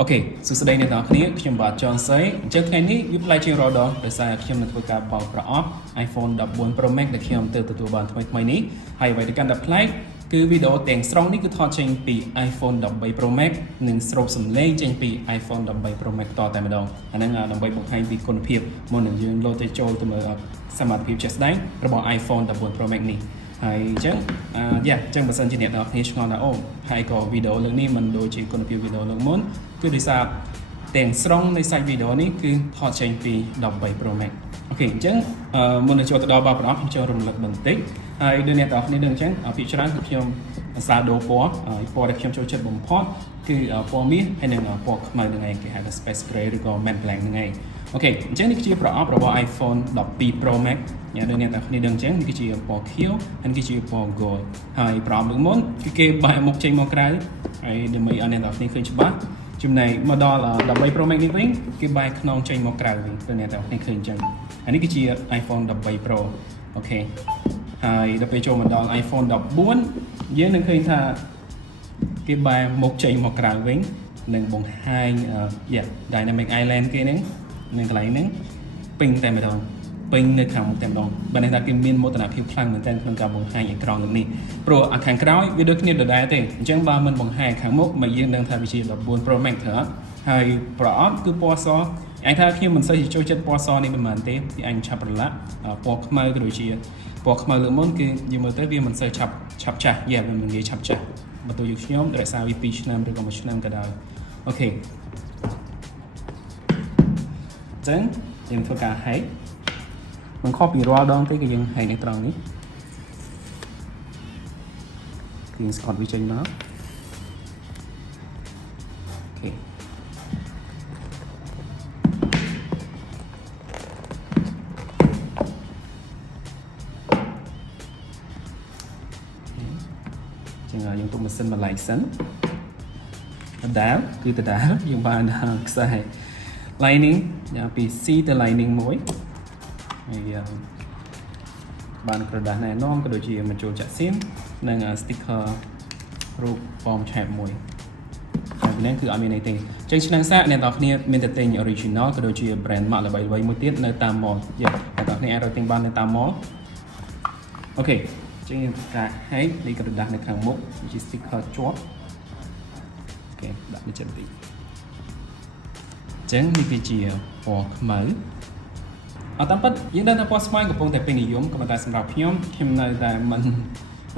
Ok, so today này đó khiខ្ញុំបាទចង់ស្អីអញ្ចឹងថ្ងៃនេះវាផ្លែជាងរដងដោយសារខ្ញុំនឹងធ្វើការបោកប្រអប់ iPhone 14 Pro Max ដែលខ្ញុំទៅទទួលបានថ្មីនេះហើយអ្វីដែលកាន់តែប្លែកគឺវីដេអូទាំងស្រុងនេះគឺថតចេញពី iPhone 13 Pro Max និងស្រូបសំឡេងចេញពី iPhone 13 Pro Max តតែម្ដងអាហ្នឹងដើម្បីបង្ហាញពីគុណភាពមុននឹងយើងលោតទៅចូលទៅមើលសមត្ថភាពជាក់ស្ដែងរបស់ iPhone 14 Pro Max នេះហើយអញ្ចឹងអញ្ចឹងបើសិនជាអ្នកនរគ្នាឆ្ងល់ថាអូហើយក៏វីដេអូលើកនេះមិនដូចជាគុណភាពវីដេអូលើកមុនគឺដោយសារទាំងស្រុងនៃសាច់វីដេអូនេះគឺថតចេញពី13 Pro Max អូខេអញ្ចឹងមុននឹងចូលទៅដល់បបប្រអប់ខ្ញុំចូលរំលឹកបន្តិចហើយដូចអ្នកនរគ្នាដឹងអញ្ចឹងភាគច្រើនគឺខ្ញុំសាដូរពណ៌ដែលខ្ញុំចូលចិត្តបំផុតគឺពណ៌មាសហើយនិងពណ៌ខ្មៅហ្នឹងឯងគេហៅថា Space Gray ឬក៏ Matte Black ហ្នឹងឯងអូខេអញ្ចឹងនេះគឺជាប្រអប់របស់ iPhone 12 Pro Max យ៉ាងដូចអ្នកនរគ្នាដឹងអញ្ចឹងនេះគឺជាពណ៌ខៀវហើយគឺជាពណ៌ Gold ហើយប្រអប់លើកមុនគឺគេបែរមុខចេញមកក្រៅហើយដើម្បីឲ្យអ្នកនរគ្នាឃើញច្បាស់ចំណែកមកដល់13 Pro Max នេះវិញគេបែរខ្នងចេញមកក្រៅវិញព្រោះអ្នកនរគ្នាឃើញអញ្ចឹងហើយនេះគឺជា iPhone 13 Pro អូខេហើយដល់ពេលចូលមកដល់ iPhone 14យើងនឹងឃើញថាគេបែរមុខចេញមកក្រៅវិញនឹងបង្ហាញDynamic Island គេហ្នឹងនឹងកន្លែងហ្នឹងពេញតែម្ដងពេញនៅខាងមុខតែម្ដងបើនេះថាគេមានមោទនភាពខ្លាំងមែនទែនក្នុងការបង្ហាញអេក្រង់នេះព្រោះខាងក្រោយវាដូចគ្នាដដែលទេអញ្ចឹងបើមិនបង្ហាញខាងមុខមកយើងដឹងថាវាជា14 Pro Max ត្រូវហើយប្រអប់គឺពណ៌សអញថាខ្ញុំមិនសូវចូលចិត្តពណ៌សនេះមិនមែនទេពីអញឆាប់ប្រឡាក់ពណ៌ខ្មៅក៏ដូចជាពណ៌ខ្មៅលើកមុនគឺយើងមើលទៅវាមិនសូវឆាប់ចាស់វាមិនងាយឆាប់ចាស់បើទោះយើងខ្ញុំរក្សាវា2ឆ្នាំឬក៏1ឆ្នាំក៏ដោយអូខេចឹងយើងធ្វើការហែកមិនខុសពីរាល់ដងទេគឺយើងហែកនៅត្រង់នេះគឺស្កតវាចេញមកអូខេចឹងយើងទុកម៉ាស៊ីនបន្លែងសិនដដែលគឺដដែលយើងបានខ្សែ lining ពី C ទៅ lining មួយហើយបានក្រដាសណែនាំក៏ដូចជាបញ្ចូលចាក់សៀមនិង sticker រូបប៉មឆែបមួយហើយនេះគឺអត់មានអីទេចឹងឆ្នាំងសាកអ្នកនរគ្នាមានតែទិញ original ក៏ដូចជា brand mark ល្បីៗមួយទៀតនៅតាម mall អ្នកនរគ្នាអាចរកទិញបាននៅតាម mall អូខេចឹងយើងការហែកនេះក្រដាសនៅខាងមុខជា sticker ជាប់អូខេដាក់នេះចិត្តតិចចឹងនេះគឺជាពណ៌ខ្មៅតាមពិតយើងដឹងថាពណ៌ស្វាយកំពុងតែពេញនិយមក៏ប៉ុន្តែសម្រាប់ខ្ញុំនៅតែមិ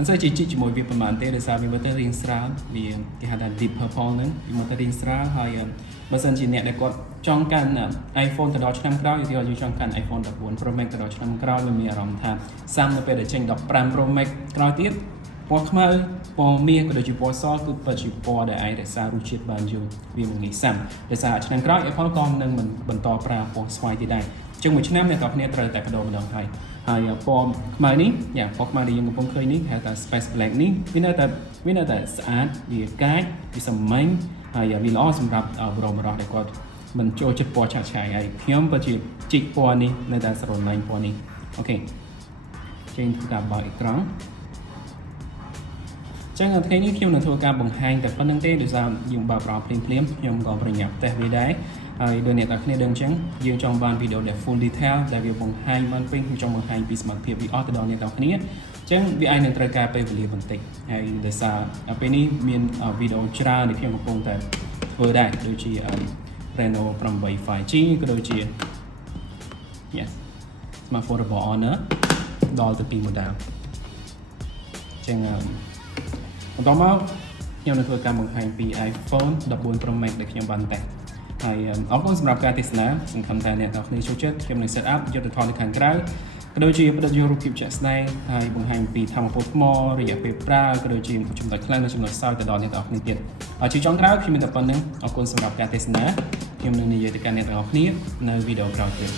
នសូវជាជីកជាមួយវាប៉ុន្មានទេដោយសារវាមើលទៅរាងស្រាលវាគេហៅថា deep purple ហ្នឹងវាមើលទៅរាងស្រាលហើយបើសិនជាអ្នកដែលគាត់ចង់កាន់ iPhone ទៅដល់ឆ្នាំក្រោយយើងចង់កាន់ iPhone 14 Pro Max ទៅដល់ឆ្នាំក្រោយវាមានអារម្មណ៍ថាសាំនៅពេលដែលចេញ15 Pro Max ក្រោយទៀតពណ៌ខ្មៅពណ៌មាសក៏ដូចជាពណ៌សគឺពិតជាពណ៌ដែលអាចរក្សារសជាតិបានយូរវាមិនងាយសាំដោយសារឆ្នាំក្រោយ Apple ក៏នឹងមិនបន្តប្រើពណ៌ស្វាយទៀតដែរជាងមួយឆ្នាំអ្នកនរគ្នាត្រូវតែបដូរម្ដងហើយពណ៌ខ្មៅនេះពណ៌ខ្មៅដែលយើងកំពុងឃើញនេះហៅថា Space Black នេះវានៅតែស្អាតវាកាចវាសាមញ្ញហើយវាល្អសម្រាប់បរិបទដែលគាត់មិនចូលចិត្តពណ៌ឆាកឆាយហើយខ្ញុំពិតជាជីកពណ៌នេះនៅតែស្រឡាញ់ពណ៌នេះអូខេចេញធ្វើការបើកអេក្រង់ចឹងថ្ងៃនេះខ្ញុំនឹងធ្វើការបង្ហាញតែប៉ុណ្្នឹងទេដោយសារយើងបើកប្រអប់ភ្លាមខ្ញុំក៏ប្រញាប់តេស្តវាដែរហើយដូចអ្នកនរគ្នាដឹងអញ្ចឹងយើងចង់បានវីដេអូដែល full detail ដែលវាបង្ហាញបានពេញខ្ញុំចង់បង្ហាញពីសមត្ថភាពវាអស់ទៅដល់អ្នកនរគ្នាអញ្ចឹងវាអាចនឹងត្រូវការពេលវេលាបន្តិចហើយដោយសារពេលនេះមានវីដេអូច្រើនដែលខ្ញុំកំពុងតែធ្វើដែរដូចជា Reno 8 5G ក៏ដូចជា smartphone របស់ Honor ដល់ទៅ2 model អញ្ចឹងបន្តមកខ្ញុំនឹងធ្វើការបង្ហាញពី iPhone 14 Pro Max ដែលខ្ញុំបានតេស្តហើយអរគុណសម្រាប់ការទស្សនាសង្ឃឹមថាអ្នកនរគ្នាចូលចិត្តខ្ញុំនឹង set up យុទ្ធធម៌នៅខាងក្រៅក៏ដូចជាផ្ដិតយករូបភាពជាក់ស្ដែងហើយបង្ហាញពីធម្មពលថ្មរយៈពេលប្រើក៏ដូចជាចំណុចខ្លាំងនិងចំណុចខ្សោយទៅដល់អ្នកនរគ្នាទៀតហើយជាចុងក្រោយខ្ញុំមានតែប៉ុណ្្នឹងអរគុណសម្រាប់ការទស្សនាខ្ញុំនឹងនិយាយទៅកាន់អ្នកនរគ្នានៅវីដេអូក្រោយទៀត